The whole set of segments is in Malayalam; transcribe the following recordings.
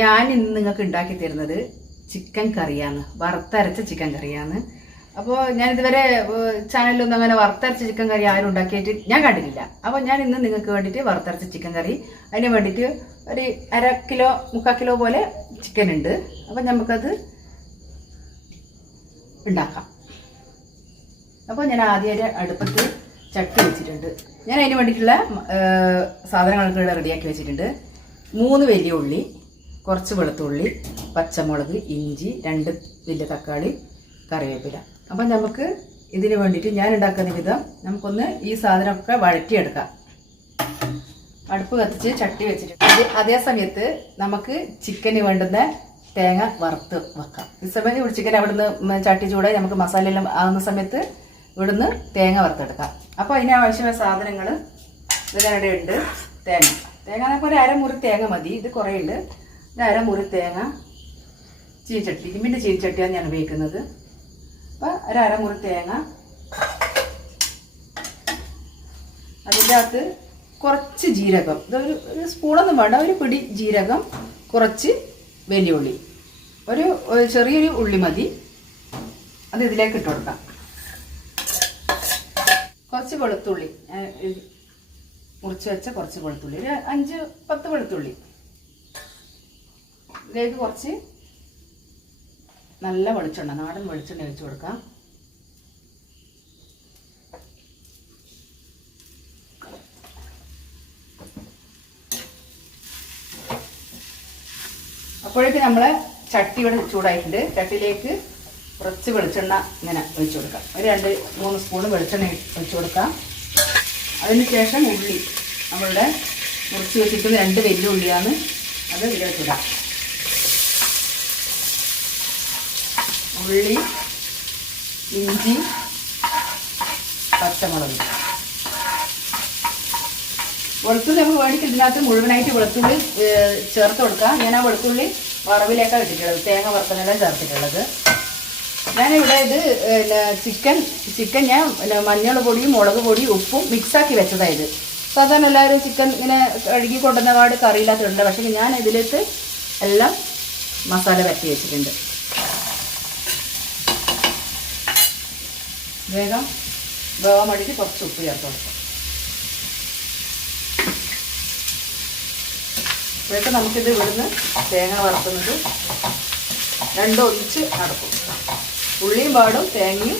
ഞാൻ ഇന്ന് നിങ്ങൾക്ക് ഉണ്ടാക്കി തരുന്നത് ചിക്കൻ കറിയാണ്, വറുത്തരച്ച ചിക്കൻ കറിയാണ്. അപ്പോൾ ഞാൻ ഇതുവരെ ചാനലിലൊന്നും അങ്ങനെ വറുത്തരച്ച ചിക്കൻ കറി ആരും ഉണ്ടാക്കിയിട്ട് ഞാൻ കണ്ടിട്ടില്ല. അപ്പോൾ ഞാൻ ഇന്ന് നിങ്ങൾക്ക് വേണ്ടിയിട്ട് വറുത്തരച്ച ചിക്കൻ കറി, അതിന് വേണ്ടിയിട്ട് ഒരു 1/2 കിലോ 3/4 കിലോ പോലെ ചിക്കൻ ഉണ്ട്. അപ്പം നമുക്കത് ഉണ്ടാക്കാം. അപ്പോൾ ഞാൻ ആദ്യം അടുപ്പത്ത് ചട്ടി വെച്ചിട്ടുണ്ട്. ഞാൻ അതിന് വേണ്ടിയിട്ടുള്ള സാധനങ്ങളൊക്കെ റെഡിയാക്കി വെച്ചിട്ടുണ്ട്. 3 വലിയ ഉള്ളി, കുറച്ച് വെളുത്തുള്ളി, പച്ചമുളക്, ഇഞ്ചി, 2 വലിയ തക്കാളി, കറിവേപ്പില. അപ്പം നമുക്ക് ഇതിന് വേണ്ടിയിട്ട് ഞാൻ ഉണ്ടാക്കുന്ന വിധം നമുക്കൊന്ന് ഈ സാധനമൊക്കെ വഴറ്റിയെടുക്കാം. അടുപ്പ് കത്തിച്ച് ചട്ടി വെച്ചിട്ടുണ്ട്. അതേ സമയത്ത് നമുക്ക് ചിക്കന് വേണ്ടുന്ന തേങ്ങ വറുത്ത് വെക്കാം. ഈ സമയത്ത് ഇവിടെ ചിക്കൻ അവിടുന്ന് ചട്ടി ചൂടായി നമുക്ക് മസാല എല്ലാം ആകുന്ന സമയത്ത് ഇവിടുന്ന് തേങ്ങ വറുത്തെടുക്കാം. അപ്പോൾ അതിന് ആവശ്യമായ സാധനങ്ങൾ ഇതിനിടെ ഉണ്ട്. തേങ്ങ ഒരു 1/2 മുറി തേങ്ങ മതി. ഇത് കുറേ ഉണ്ട്. 1/2 മുറി തേങ്ങ, ചീനിച്ചട്ടി, ഇരുമ്പിൻ്റെ ചീനിച്ചട്ടിയാണ് ഞാൻ ഉപയോഗിക്കുന്നത്. അപ്പോൾ 1/2 മുറി തേങ്ങ, അതിൻ്റെ അകത്ത് കുറച്ച് ജീരകം, ഇതൊരു സ്പൂണൊന്നും വേണ്ട, ഒരു പിടി ജീരകം, കുറച്ച് വലിയ ഉള്ളി, ഒരു ചെറിയൊരു ഉള്ളി മതി. അത് ഇതിലേക്ക് ഇട്ട് കൊടുക്കാം. കുറച്ച് വെളുത്തുള്ളി, മുറിച്ച് വെച്ച കുറച്ച് വെളുത്തുള്ളി, ഒരു 5-10 വെളുത്തുള്ളി. ഇതിലേക്ക് കുറച്ച് നല്ല വെളിച്ചെണ്ണ, നാടൻ വെളിച്ചെണ്ണ ഒഴിച്ച് കൊടുക്കാം. അപ്പോഴേക്ക് നമ്മളെ ചട്ടി ഇവിടെ ചൂടായിട്ടുണ്ട്. ചട്ടിയിലേക്ക് കുറച്ച് വെളിച്ചെണ്ണ ഇങ്ങനെ ഒഴിച്ചു കൊടുക്കാം. ഒരു 2-3 സ്പൂൺ വെളിച്ചെണ്ണ ഒഴിച്ചു കൊടുക്കാം. അതിന് ശേഷം ഉള്ളി, നമ്മളുടെ മുറിച്ച് വെച്ചിട്ടുള്ള 2 വലിയ ഉള്ളിയാണ്, അത് ഇതിലേക്ക് ഇടാം. ഉള്ളി, ഇഞ്ചി, പച്ചമുളക്, വെളുത്തുള്ളി നമുക്ക് വേണ്ടിയിട്ട് ഇതിനകത്ത് മുഴുവനായിട്ട് വെളുത്തുള്ളി ചേർത്ത് കൊടുക്കാം. ഞാൻ ആ വെളുത്തുള്ളി വറവിലേക്കാണ് ഇട്ടിട്ടുള്ളത്, തേങ്ങ വറുത്തനെല്ലാം ചേർത്തിട്ടുള്ളത്. ഞാനിവിടെ ഇത് ചിക്കൻ ഞാൻ മഞ്ഞൾ പൊടിയും മുളക് പൊടിയും ഉപ്പും മിക്സാക്കി വെച്ചതായത്. സാധാരണ എല്ലാവരും ചിക്കൻ ഇങ്ങനെ കഴുകി കൊണ്ടുവന്ന പാട് കറിയില്ലാത്തതുണ്ട്. പക്ഷേ ഞാൻ ഇതിലേക്ക് എല്ലാം മസാല പറ്റി വെച്ചിട്ടുണ്ട്. വേഗം വേവാൻ വേണ്ടിയിട്ട് കുറച്ച് ഉപ്പ് ചേർത്ത് കൊടുക്കാം. ഇപ്പോഴൊക്കെ നമുക്കിത് ഇവിടുന്ന് തേങ്ങ വറുക്കുന്നത് 2 ഒന്നിച്ച് നടക്കും. ഉള്ളിയും പാടും തേങ്ങയും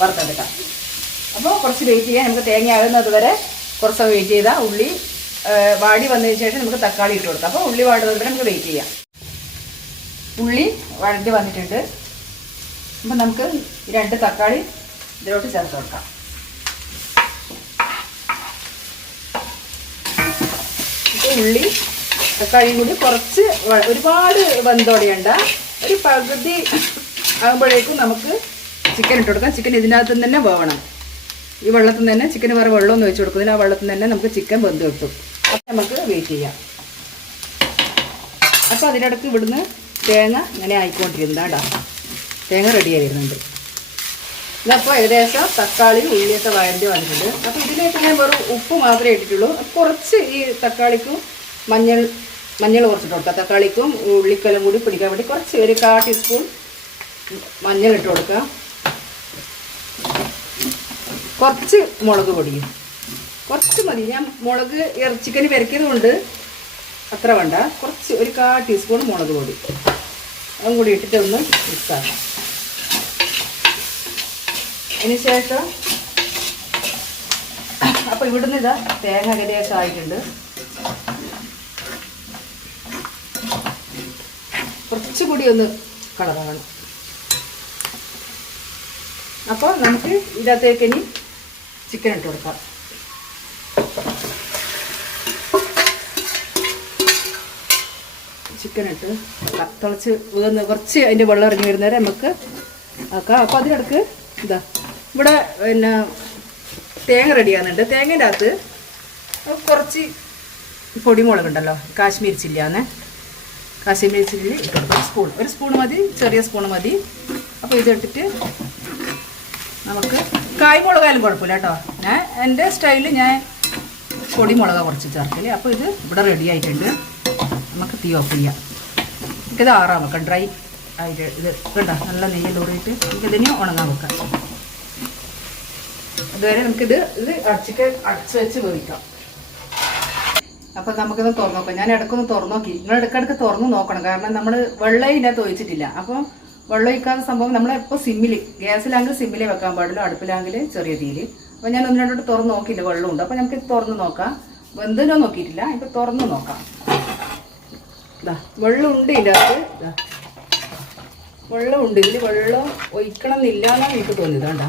വറുത്തെടുക്കാം. അപ്പോൾ കുറച്ച് വെയിറ്റ് ചെയ്യാം. നമുക്ക് തേങ്ങ ആകുന്നത് വരെ കുറച്ച് വെയിറ്റ് ചെയ്താൽ ഉള്ളി വാടി വന്നതിന് ശേഷം നമുക്ക് തക്കാളി ഇട്ട് കൊടുക്കാം. അപ്പോൾ ഉള്ളി വാടുന്നത് വരെ നമുക്ക് വെയിറ്റ് ചെയ്യാം. ഉള്ളി വഴണ്ടി വന്നിട്ടുണ്ട്. അപ്പം നമുക്ക് 2 തക്കാളി ഇതിലോട്ട് ചേർത്ത് കൊടുക്കാം. ഉള്ളി തക്കാളിയും കൂടി കുറച്ച് ഒരുപാട് വെന്തോടെയുണ്ട, ഒരു പകുതി ആകുമ്പോഴേക്കും നമുക്ക് ചിക്കൻ ഇട്ട് കൊടുക്കാം. ചിക്കൻ ഇതിനകത്ത് തന്നെ വേവണം. ഈ വെള്ളത്തിൽ നിന്ന് തന്നെ ചിക്കന് വേറെ വെള്ളമൊന്നും ഒഴിച്ച് കൊടുക്കുന്നില്ല. ആ വെള്ളത്തിൽ നിന്ന് തന്നെ നമുക്ക് ചിക്കൻ വെന്ത് കിട്ടും. അപ്പം നമുക്ക് വെയിറ്റ് ചെയ്യാം. അപ്പോൾ അതിനിടയ്ക്ക് ഇവിടുന്ന് തേങ്ങ ഇങ്ങനെ ആയിക്കൊണ്ടിരുന്നതാ. തേങ്ങ റെഡിയായി വരുന്നുണ്ട്. ഇതപ്പോൾ ഏകദേശം തക്കാളിയും ഉള്ളിയൊക്കെ വഴണ്ടി വന്നിട്ടുണ്ട്. അപ്പോൾ ഇതിലേക്ക് ഞാൻ വെറും ഉപ്പ് മാത്രമേ ഇട്ടിട്ടുള്ളൂ. കുറച്ച് ഈ തക്കാളിക്കും മഞ്ഞൾ കുറച്ചിട്ട് കൊടുക്കാം. തക്കാളിക്കും ഉള്ളിക്കെല്ലാം കൂടി പിടിക്കാൻ വേണ്ടി കുറച്ച് ഒരു 1/4 ടീസ്പൂൺ മഞ്ഞൾ ഇട്ട് കൊടുക്കാം. കുറച്ച് മുളക് പൊടിയും കുറച്ച് മതി. ഞാൻ മുളക് ചിക്കന് പെരക്കിയത് കൊണ്ട് അത്ര വേണ്ട. കുറച്ച് ഒരു 1/4 ടീസ്പൂൺ മുളക് പൊടി അതും കൂടി ഇട്ടിട്ട് ഒന്ന് മിക്സാക്കാം. അതിന് ശേഷം അപ്പോൾ ഇവിടുന്ന് ഇതാ തേങ്ങ ഏകദേശം ആയിട്ടുണ്ട്. കുറച്ചുകൂടി ഒന്ന് കളറാകണം. അപ്പോൾ നമുക്ക് ഇതിനകത്തേക്ക് ഇനി ചിക്കൻ ഇട്ട് കൊടുക്കാം. ചിക്കൻ ഇട്ട് തിളച്ച് കുറച്ച് അതിൻ്റെ വെള്ളം ഇറങ്ങി വരുന്നവരെ നമുക്ക് ആക്കാം. അപ്പോൾ അതിനിടക്ക് ഇതാ ഇവിടെ തേങ്ങ റെഡിയാകുന്നുണ്ട്. തേങ്ങേൻ്റെ അകത്ത് കുറച്ച് പൊടിമുളകുണ്ടല്ലോ, കാശ്മീരി ചില്ലിയാണ്. കാശ്മീരി ചില്ലി ഇട്ട് കൊടുക്കാം. ഒരു സ്പൂൺ മതി, ചെറിയ സ്പൂൺ മതി. അപ്പോൾ ഇതിട്ടിട്ട് നമുക്ക് കായ്മുളകായാലും കുഴപ്പമില്ല കേട്ടോ. എൻ്റെ സ്റ്റൈലിൽ ഞാൻ പൊടിമുളക് കുറച്ച് ചേർക്കല്. അപ്പോൾ ഇത് ഇവിടെ റെഡി ആയിട്ടുണ്ട്. നമുക്ക് തീ ഓഫ് ചെയ്യാം. നമുക്കിത് ആറാൻ വെക്കാം. ഡ്രൈ ആയിട്ട് ഇത് കണ്ടോ നല്ല നെയ്യിലൂറിയിട്ട് നമുക്കിതിനെ ഉണങ്ങാൻ വെക്കാം. അതുവരെ നമുക്കിത് അടച്ച് വെച്ച് വേവിക്കാം. അപ്പം നമുക്കിത് തുറന്നു നോക്കാം. ഞാൻ ഇടയ്ക്കൊന്ന് തുറന്നു നോക്കി. നിങ്ങൾ ഇടയ്ക്കിടയ്ക്ക് തുറന്ന് നോക്കണം. കാരണം നമ്മൾ വെള്ളം ഇതിനകത്ത് ഒഴിച്ചിട്ടില്ല. അപ്പോൾ വെള്ളം ഒഴിക്കാത്ത സംഭവം നമ്മളെപ്പോൾ സിമ്മിൽ, ഗ്യാസിലാണെങ്കിൽ സിമ്മിലേ വെക്കാൻ പാടില്ല, അടുപ്പിലാണെങ്കിൽ ചെറിയ തീയിൽ. അപ്പോൾ ഞാൻ ഒന്ന് രണ്ടോട്ട് തുറന്ന് നോക്കിയില്ല, വെള്ളമുണ്ട്. അപ്പോൾ നമുക്ക് തുറന്ന് നോക്കാം. വെന്തനോ നോക്കിയിട്ടില്ല, ഇപ്പോൾ തുറന്ന് നോക്കാം. ഇതാ വെള്ളമുണ്ട് ഇതിൻ്റെ അകത്ത്. ഇതാ വെള്ളമുണ്ട്. ഇതിൽ വെള്ളം ഒഴിക്കണം എന്നില്ല എന്നാണ് എനിക്ക് തോന്നിയത്. കണ്ടാ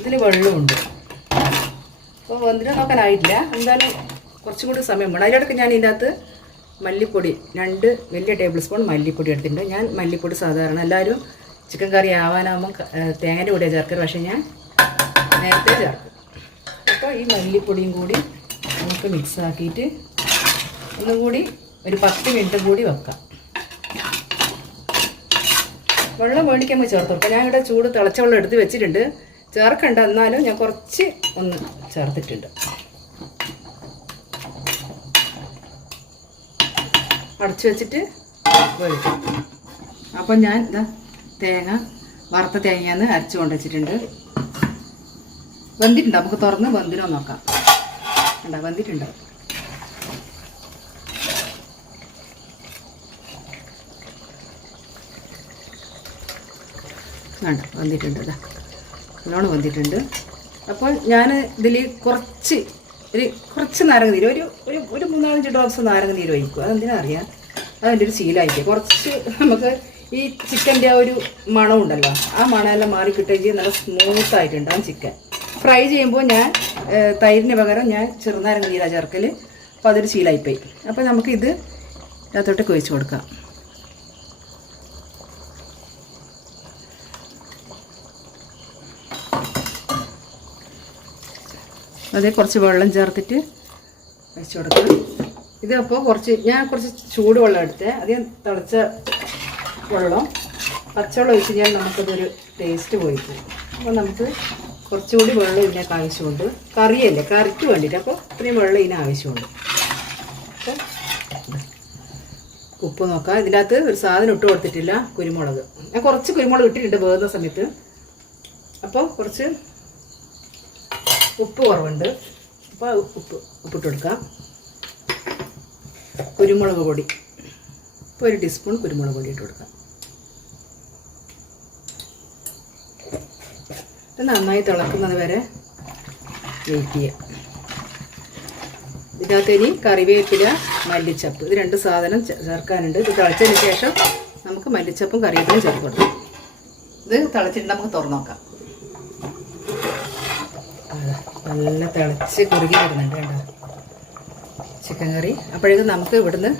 ഇതിൽ വെള്ളമുണ്ട്. അപ്പോൾ വെന്തിട്ട് നോക്കാനായിട്ടില്ല. എന്തായാലും കുറച്ചും കൂടി സമയം വേണം. അതിലിടയ്ക്ക് ഞാൻ ഇതിൻ്റെ അകത്ത് മല്ലിപ്പൊടി 2 വലിയ ടേബിൾ സ്പൂൺ മല്ലിപ്പൊടി എടുത്തിട്ടുണ്ട്. ഞാൻ മല്ലിപ്പൊടി സാധാരണ എല്ലാവരും ചിക്കൻ കറി ആവാനാകുമ്പോൾ തേങ്ങയുടെ കൂടെ ചേർക്കരുത്, പക്ഷേ ഞാൻ നേരത്തെ ചേർക്കും. അപ്പോൾ ഈ മല്ലിപ്പൊടിയും കൂടി നമുക്ക് മിക്സ് ആക്കിയിട്ട് ഒന്നും കൂടി ഒരു 10 മിനിറ്റ് കൂടി വെക്കാം. വെള്ളം മേടിക്കുമ്പോൾ ചേർത്ത് വെക്കാം. ഞാൻ ഇവിടെ ചൂട് തിളച്ച വെള്ളം എടുത്ത് വെച്ചിട്ടുണ്ട്. ചേർക്കണ്ട, എന്നാലും ഞാൻ കുറച്ച് ഒന്ന് ചേർത്തിട്ടുണ്ട്. അടച്ചു വെച്ചിട്ട് വേവിക്കും. അപ്പം ഞാൻ ഇതാ വറുത്ത തേങ്ങയെന്ന് അരച്ച് കൊണ്ട് വെച്ചിട്ടുണ്ട്. വെന്തിട്ടുണ്ടോ? നമുക്ക് തുറന്ന് വെന്തിനോ നോക്കാം. ഉണ്ടോ? വെന്തിട്ടുണ്ടോ? വേണ്ട, വെന്തിട്ടുണ്ട്. ഇതാ നല്ലോണം വെന്തിട്ടുണ്ട്. അപ്പോൾ ഞാൻ ഇതിൽ കുറച്ച് നാരങ്ങ നീര് ഒരു 3-4 ഡ്രോപ്സ് നാരങ്ങ നീര് ഒഴിക്കും. അതെന്തിനാ അറിയാം, അതിൻ്റെ ഒരു ശീലമായിട്ട് കുറച്ച് നമുക്ക് ഈ ചിക്കൻ്റെ ആ ഒരു മണം ഉണ്ടല്ലോ, ആ മണമെല്ലാം മാറി കിട്ടുകയും നല്ല സ്മൂത്തായിട്ടുണ്ടാകും ചിക്കൻ. ഫ്രൈ ചെയ്യുമ്പോൾ ഞാൻ തൈരിന് പകരം ഞാൻ ചെറുനാരങ്ങ നീരാണ് ചേർക്കൽ. അപ്പോൾ അതൊരു ശീലമായിപ്പോയി. അപ്പോൾ നമുക്കിത് അതിനകത്തോട്ട് ഒഴിച്ച് കൊടുക്കാം. അതേ കുറച്ച് വെള്ളം ചേർത്തിട്ട് വെച്ച് കൊടുക്കാം. ഇത് അപ്പോൾ ഞാൻ കുറച്ച് ചൂടുവെള്ളം എടുത്തേ, അധികം തിളച്ച വെള്ളം, പച്ചവെള്ളം ഒഴിച്ച് കഴിഞ്ഞാൽ നമുക്കതൊരു ടേസ്റ്റ് പോയിട്ട്. അപ്പോൾ നമുക്ക് കുറച്ചുകൂടി വെള്ളം ഇതിനൊക്കെ ആവശ്യമുണ്ട്. കറിയല്ലേ, കറിക്ക് വേണ്ടിയിട്ട്. അപ്പോൾ ഇത്രയും വെള്ളം ഇതിന് ആവശ്യമുണ്ട്. അപ്പോൾ ഉപ്പ് നോക്കാം. ഇതിൻ്റെ അകത്ത് ഒരു സാധനം ഇട്ട് കൊടുത്തിട്ടില്ല, കുരുമുളക്. ഞാൻ കുറച്ച് കുരുമുളക് ഇട്ടിട്ടുണ്ട് വേകുന്ന സമയത്ത്. അപ്പോൾ കുറച്ച് ഉപ്പ് കുറവുണ്ട്. അപ്പോൾ ഉപ്പിട്ട് കൊടുക്കാം. കുരുമുളക് പൊടി ഇപ്പോൾ 1 ടീസ്പൂൺ കുരുമുളക് പൊടി ഇട്ട് കൊടുക്കാം. ഇത് നന്നായി തിളക്കുന്നത് വരെ വെയിറ്റ് ചെയ്യാം. ഇതിനകത്ത് ഇനി കറിവേപ്പില, മല്ലിച്ചപ്പ്, ഇത് 2 സാധനം ചേർക്കാനുണ്ട്. ഇത് തിളച്ചതിന് ശേഷം നമുക്ക് മല്ലിച്ചപ്പും കറിവേപ്പിലും ചേർത്ത് കൊടുക്കാം. ഇത് തിളച്ചിട്ട് നമുക്ക് തുറന്നു നോക്കാം. നല്ല തിളച്ച് കുറുകി വരുന്നുണ്ട് കേട്ടോ ചിക്കൻ കറി. അപ്പോഴേക്കും നമുക്ക് ഇവിടുന്ന്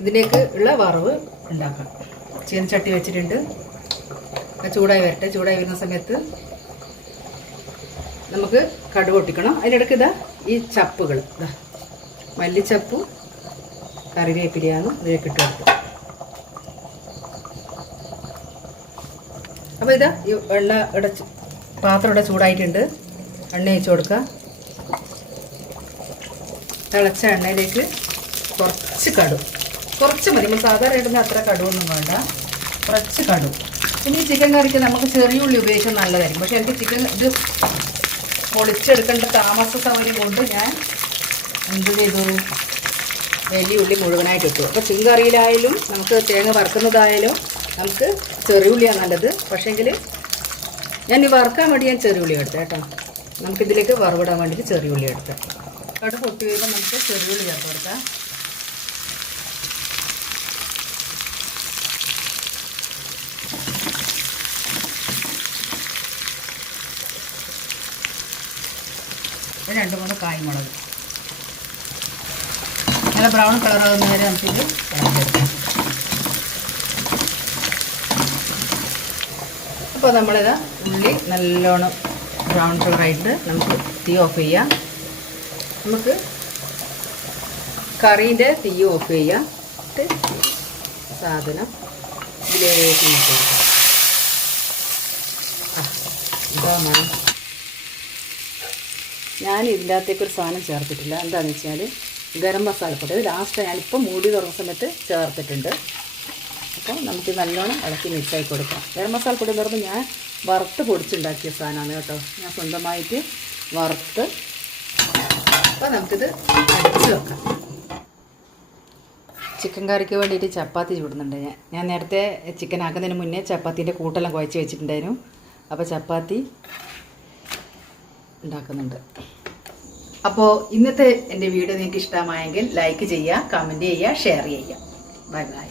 ഇതിലേക്ക് ഉള്ള വറവ് ഉണ്ടാക്കാം. ചീനച്ചട്ടി വെച്ചിട്ടുണ്ട്. ചൂടായി വരട്ടെ. ചൂടായി വരുന്ന സമയത്ത് നമുക്ക് കടുക് പൊട്ടിക്കണം. അതിനിടയ്ക്ക് ഈ ചപ്പുകൾ മല്ലിച്ചപ്പും കറിവേപ്പിലയാണ് ഇതിലേക്ക് ഇട്ട് കൊടുക്കുക. അപ്പോൾ ഈ എണ്ണ പാത്രം ഇവിടെ ചൂടായിട്ടുണ്ട്. എണ്ണ ഒഴിച്ച് കൊടുക്കുക. തിളച്ച എണ്ണയിലേക്ക് കുറച്ച് കടുക്, കുറച്ച് മതി. നമ്മൾ സാധാരണ ഇടുന്ന അത്ര കടുവൊന്നും വേണ്ട, കുറച്ച് കടുക്. പിന്നെ ഈ ചിക്കൻ കറിക്ക് നമുക്ക് ചെറിയ ഉള്ളി ഉപയോഗിച്ചാൽ നല്ലതായിരിക്കും. പക്ഷേ എനിക്ക് ചിക്കൻ ഇത് പൊളിച്ചെടുക്കേണ്ട താമസ സൗകര്യം കൊണ്ട് ഞാൻ എന്ത് ചെയ്തു, വലിയ ഉള്ളി മുഴുവനായിട്ട് ഇട്ടു. അപ്പോൾ ചിക്കൻ കറിയിലായാലും നമുക്ക് തേങ്ങ വറുക്കുന്നതായാലും നമുക്ക് ചെറിയ ഉള്ളിയാണ് നല്ലത്. പക്ഷേങ്കിൽ ഞാൻ ഈ വറുക്കാൻ വേണ്ടി ഞാൻ ചെറിയ ഉള്ളി എടുത്തേ കേട്ടോ. നമുക്കിതിലേക്ക് വറവിടാൻ വേണ്ടിയിട്ട് ചെറിയ ഉള്ളി എടുക്കാം. കടുക് പൊട്ടി വരുമ്പോൾ നമുക്ക് ചെറിയ ഉള്ളി ചേർത്ത് കൊടുക്കാം. ഒരു 2-3 കായ്മുളക് നല്ല ബ്രൗൺ കളറാകുന്ന വരെ നമുക്കിത് ഇളക്കിയെടുക്കാം. അപ്പോൾ നമ്മളിത് ഉള്ളി നല്ലോണം ബ്രൗൺ കളറായിട്ട് നമുക്ക് തീ ഓഫ് ചെയ്യാം. നമുക്ക് കറീൻ്റെ തീ ഓഫ് ചെയ്യാം. സാധനം ഇതിലേക്ക് നോക്കാം. ഇതാ മണം. ഞാൻ ഇതിൻ്റെ അകത്തേക്കൊരു സാധനം ചേർത്തിട്ടില്ല. എന്താണെന്ന് വെച്ചാൽ ഗരം മസാലപ്പൊടി ഇത് ലാസ്റ്റ് ഞാനിപ്പോൾ മൂടി തുറന്ന സമയത്ത് ചേർത്തിട്ടുണ്ട്. അപ്പോൾ നമുക്ക് നല്ലോണം ഇളക്കി മിക്സാക്കി കൊടുക്കാം. ഗരം മസാലപ്പൊടി എന്ന് പറയുമ്പോൾ ഞാൻ വറുത്ത് പൊടിച്ചുണ്ടാക്കിയ സാധനമാണ് കേട്ടോ. ഞാൻ സ്വന്തമായിട്ട് വറുത്ത്. അപ്പോൾ നമുക്കിത് അടച്ച് വെക്കാം. ചിക്കൻ കറിക്ക് വേണ്ടിയിട്ട് ചപ്പാത്തി ചൂടുന്നുണ്ട്. ഞാൻ നേരത്തെ ചിക്കൻ ആക്കുന്നതിന് മുന്നേ ചപ്പാത്തീൻ്റെ കൂട്ടെല്ലാം കുഴച്ച് വെച്ചിട്ടുണ്ടായിരുന്നു. അപ്പോൾ ചപ്പാത്തി ഉണ്ടാക്കുന്നുണ്ട്. അപ്പോൾ ഇന്നത്തെ എൻ്റെ വീഡിയോ നിങ്ങൾക്ക് ഇഷ്ടമായെങ്കിൽ ലൈക്ക് ചെയ്യുക, കമൻറ്റ് ചെയ്യുക, ഷെയർ ചെയ്യുക. Bye bye.